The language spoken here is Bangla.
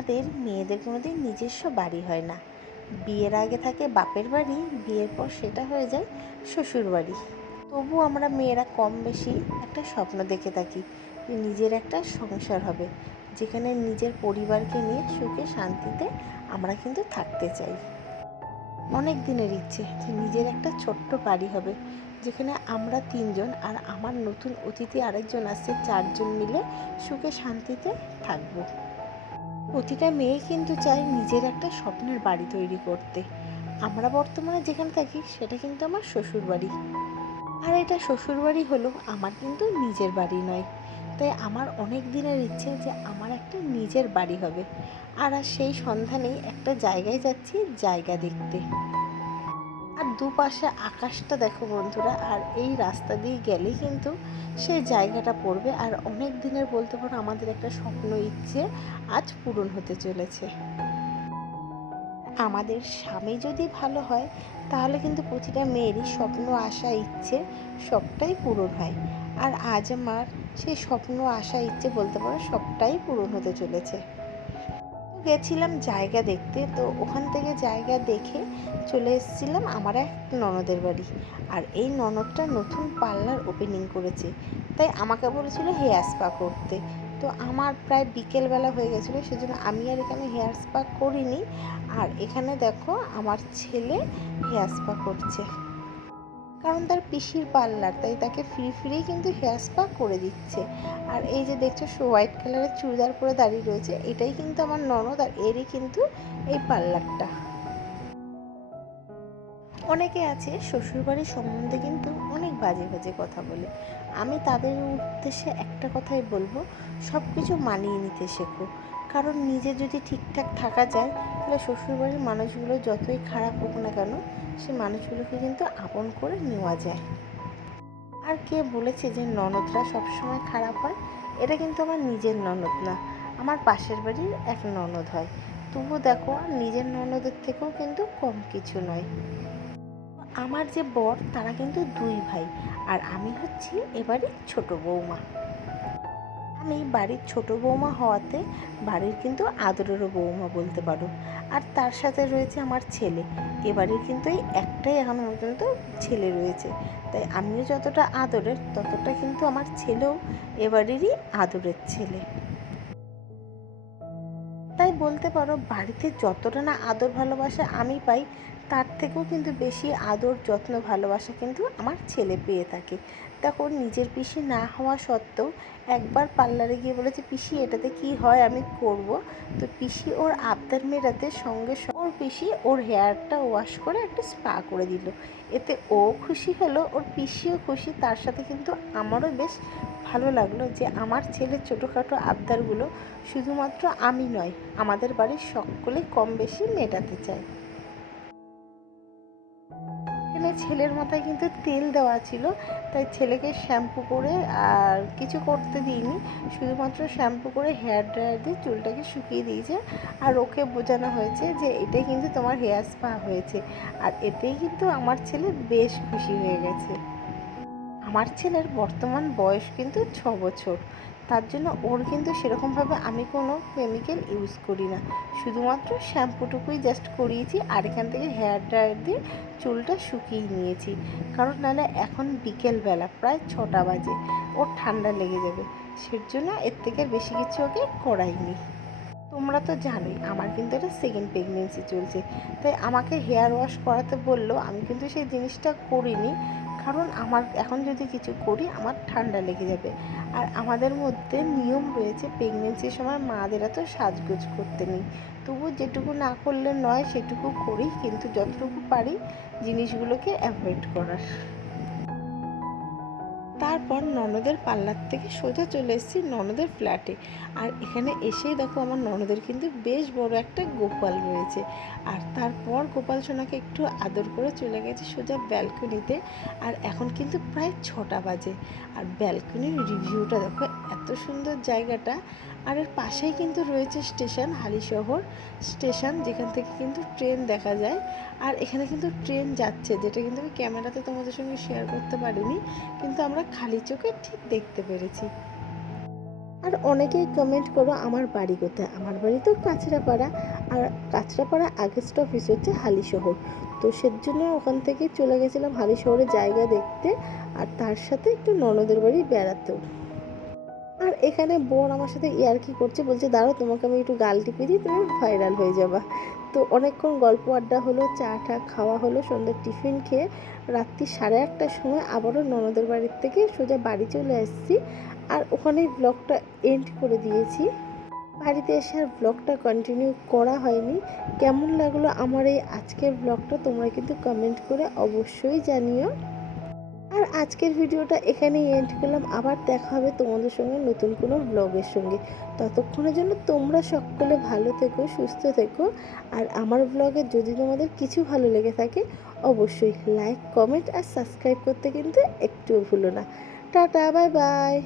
আমাদের মেয়েদের কোনোদিন নিজস্ব বাড়ি হয় না। বিয়ের আগে থাকে বাপের বাড়ি, বিয়ের পর সেটা হয়ে যায় শ্বশুর বাড়ি। তবু আমরা মেয়েরা কম বেশি একটা স্বপ্ন দেখে থাকি যে নিজের একটা সংসার হবে, যেখানে নিজের পরিবারকে নিয়ে সুখে শান্তিতে আমরা কিন্তু থাকতে চাই। অনেক দিনের ইচ্ছে যে নিজের একটা ছোট্ট বাড়ি হবে, যেখানে আমরা তিনজন আর আমার নতুন অতিথি আরেকজন আসছে, চারজন মিলে সুখে শান্তিতে থাকবো। প্রতিটা মেয়ে কিন্তু চায় নিজের একটা স্বপ্নের বাড়ি তৈরি করতে। আমরা বর্তমানে যেখানে থাকি সেটা কিন্তু আমার শ্বশুর বাড়ি, আর এটা শ্বশুর বাড়ি হলো, আমার কিন্তু নিজের বাড়ি নয়। তাই আমার অনেক দিনের ইচ্ছে যে আমার একটা নিজের বাড়ি হবে, আর সেই সন্ধানেই একটা জায়গায় যাচ্ছি জায়গা দেখতে। আর দুপাশে আকাশটা দেখো বন্ধুরা, আর এই রাস্তা দিয়ে গেলেই কিন্তু সেই জায়গাটা পড়বে। আর অনেক দিনের বলতে পারো আমাদের একটা স্বপ্ন ইচ্ছে আজ পূরণ হতে চলেছে। আমাদের স্বামী যদি ভালো হয় তাহলে কিন্তু প্রতিটা মেয়েরই স্বপ্ন আশা ইচ্ছে সবটাই পূরণ হয়। আর আজ আমার সেই স্বপ্ন আশা ইচ্ছে বলতে পারো সবটাই পূরণ হতে চলেছে। গেছিলাম জায়গা দেখতে, তো ওখান থেকে জায়গা দেখে চলে এসেছিলাম আমার এক ননদের বাড়ি। আর এই ননদটা নতুন পার্লার ওপেনিং করেছে, তাই আমাকে বলেছিল হেয়ার স্পা করতে। তো আমার প্রায় বিকেলবেলা হয়ে গেছিলো, সেজন্য আমি আর এখানে হেয়ার স্পা করিনি। আর এখানে দেখো আমার ছেলে হেয়ার স্পা করছে, কারণ তার পিসির পার্লার, তাই তাকে ফ্রি ফ্রি কিন্তু হেয়ার স্পা করে দিচ্ছে। আর এই যে দেখছো হোয়াইট কালারের চুড়িদার পরে দাঁড়িয়ে রয়েছে, এটাই কিন্তু আমার ননদ, আর এরই কিন্তু এই পার্লারটা। অনেকে আছে শ্বশুরবাড়ির সম্বন্ধে কিন্তু অনেক বাজে বাজে কথা বলে। আমি তাদের উদ্দেশ্যে একটা কথাই বলবো, সব কিছু মানিয়ে নিতে শেখো। কারণ নিজে যদি ঠিকঠাক থাকা যায়, তাহলে শ্বশুরবাড়ির মানুষগুলো যতই খারাপ হোক না কেন, সে মানুষগুলোকে কিন্তু আপন করে নেওয়া যায়। আর কে বলেছে যে ননদরা সবসময় খারাপ হয়? এটা কিন্তু আমার নিজের ননদ না, আমার পাশের বাড়ির এক ননদ হয়। তবু দেখো নিজের ননদের থেকেও কিন্তু কম কিছু নয়। আমার যে বর তারা কিন্তু দুই ভাই, আর আমি হচ্ছি এবারে ছোট বৌমা। আমি বাড়ির ছোট বৌমা হওয়াতে বাড়ির কিন্তু আদরেরও বৌমা বলতে পারো। আর তার সাথে রয়েছে আমার ছেলে, এবাড়ির কিন্তু এই একটাই এখনো পর্যন্ত ছেলে রয়েছে। তাই আমিও যতটা আদরের, ততটা কিন্তু আমার ছেলেও এবাড়িরই আদরের ছেলে। তাই বলতে পারো বাড়িতে যতটা না আদর ভালোবাসা আমি পাই, তার থেকেও কিন্তু বেশি আদর যত্ন ভালোবাসা কিন্তু আমার ছেলে পেয়ে থাকে। দেখো নিজের পিসি না হওয়া সত্ত্বেও একবার পার্লারে গিয়ে বলেছে, পিসি এটাতে কি হয় আমি করব। তো পিসি ওর আবদার মেটাতে সঙ্গে সঙ্গে ওর পিসি ওর হেয়ারটা ওয়াশ করে একটা স্পা করে দিল। এতে ও খুশি হলো, ওর পিসিও খুশি, তার সাথে কিন্তু আমারও বেশ ভালো লাগলো যে আমার ছেলের ছোটোখাটো আবদারগুলো শুধুমাত্র আমি নয়, আমাদের বাড়ির সকলেই কম বেশি মেটাতে চায়। এখানে ছেলের মাথায় কিন্তু তেল দেওয়া ছিল, তাই ছেলেকে শ্যাম্পু করে আর কিছু করতে দিইনি, শুধুমাত্র শ্যাম্পু করে হেয়ার ড্রায়ার দিয়ে চুলটাকে শুকিয়ে দিয়েছে। আর ওকে বোঝানো হয়েছে যে এটাই কিন্তু তোমার হেয়ার স্পা হয়েছে। আর এতেই কিন্তু আমার ছেলে বেশ খুশি হয়ে গেছে। আমার ছেলের বর্তমান বয়স কিন্তু 6 বছর, তার জন্য ওর কিন্তু সেরকমভাবে আমি কোনো কেমিক্যাল ইউজ করি না, শুধুমাত্র শ্যাম্পুটুকুই জাস্ট করিয়েছি। আর এখান থেকে হেয়ার ড্রায়ার দিয়ে চুলটা শুকিয়ে নিয়েছি, কারণ নাহলে এখন বিকেলবেলা প্রায় 6টা বাজে, ওর ঠান্ডা লেগে যাবে, সের জন্য এর থেকে বেশি কিছু ওকে করাইনি। তোমরা তো জানোই আমার কিন্তু এটা সেকেন্ড প্রেগনেন্সি চলছে, তাই আমাকে হেয়ার ওয়াশ করাতে বললো, আমি কিন্তু সেই জিনিসটা করিনি। কারণ আমার এখন যদি কিছু করি আমার ঠান্ডা লেগে যাবে। আর আমাদের মধ্যে নিয়ম রয়েছে, প্রেগনেন্সির সময় মাদের এত সাজগোজ করতে নেই। তবু যেটুকু না করলে নয় সেটুকু করি, কিন্তু যতটুকু পারি জিনিসগুলোকে অ্যাভয়েড করার। তারপর ননদের পার্লার থেকে সোজা চলে এসেছি ননদের ফ্ল্যাটে। আর এখানে এসেই দেখো আমার ননদের কিন্তু বেশ বড় একটা গোপাল রয়েছে। আর তারপর গোপাল সোনাকে একটু আদর করে চলে গেছে সোজা ব্যালকনিতে। আর এখন কিন্তু প্রায় 6টা বাজে। আর ব্যালকনির রিভিউটা দেখো, এত সুন্দর জায়গাটা। আর এর পাশেই কিন্তু রয়েছে স্টেশন, হালিশহর স্টেশন, যেখান থেকে কিন্তু ট্রেন দেখা যায়। আর এখানে কিন্তু ট্রেন যাচ্ছে, যেটা কিন্তু আমি ক্যামেরাতে তোমাদের সঙ্গে শেয়ার করতে পারিনি, কিন্তু আমরা খালি চোখে ঠিক দেখতে পেরেছি। আর আর অনেকেই কমেন্ট করো আমার বাড়ি কোথায়। আমার বাড়ি তো কাঁচরাপাড়া, আর কাঁচরাপাড়া আগের স্টপেজ হচ্ছে হালিশহর। তো সেজন্য ওখান থেকে চলে গেছিলাম হালিশহরের জায়গা দেখতে, আর তার সাথে একটু ননদের বাড়ি বেড়াতেও। আর এখানে বোন আমার সাথে ইয়ার্কি করছে, বলছে দাঁড়াও তোমাকে আমি একটু গাল টিপে দিই, তুমি ভাইরাল হয়ে যাবা। তো অনেকক্ষণ গল্প আড্ডা হলো, চা টা খাওয়া হলো, সন্ধ্যার টিফিন খেয়ে রাত্রি 8:30টার সময় আবারও ননদের বাড়ির থেকে সোজা বাড়ি চলে আসছি। আর ওখানেই ব্লগটা এন্ড করে দিয়েছি। বাড়িতে এসে আর ব্লগটা কন্টিনিউ করা হয়নি। কেমন লাগলো আমার এই আজকের ব্লগটা তোমরা কিন্তু কমেন্ট করে অবশ্যই জানিও। আর আজকের ভিডিওটা এখানেই এন্ড করলাম। আবার দেখা হবে তোমাদের সঙ্গে নতুন কোনো ব্লগের সঙ্গে। ততক্ষণের জন্য তোমরা সকলে ভালো থেকো, সুস্থ থেকো। আর আমার ব্লগে যদি তোমাদের কিছু ভালো লেগে থাকে অবশ্যই লাইক, কমেন্ট আর সাবস্ক্রাইব করতে কিন্তু একটুও ভুলো না। Tata, bye bye.